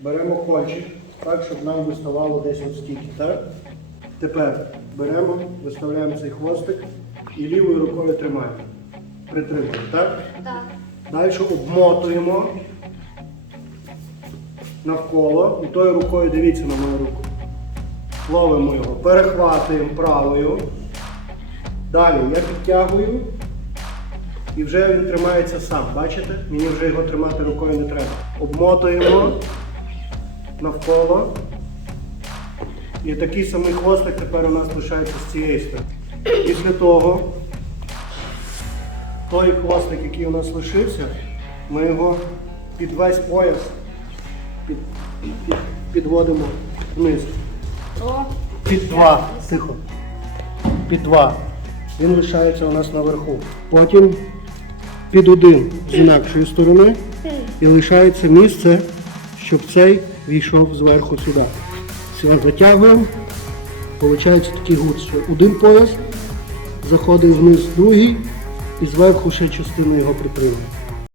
беремо кольчик, так, щоб нам доставало десь от стільки. Так? Тепер беремо, виставляємо цей хвостик і лівою рукою тримаємо. Притримуємо, так? Так. Далі обмотуємо навколо. І тою рукою дивіться на мою руку. Ловимо його, перехватуємо правою. Далі я підтягую. І вже він тримається сам. Бачите? Мені вже його тримати рукою не треба. Обмотуємо навколо. І такий самий хвостик тепер у нас лишається з цієї сторони. Після того той хвостик, який у нас лишився, ми його під весь пояс під, під, підводимо вниз. Під два. Тихо. Під два. Він лишається у нас наверху. Потім під один з інакшої сторони і лишається місце, щоб цей війшов зверху сюди. Все, затягуємо. виходить такий гуд, що один пояс заходить вниз другий і зверху ще частину його притримує.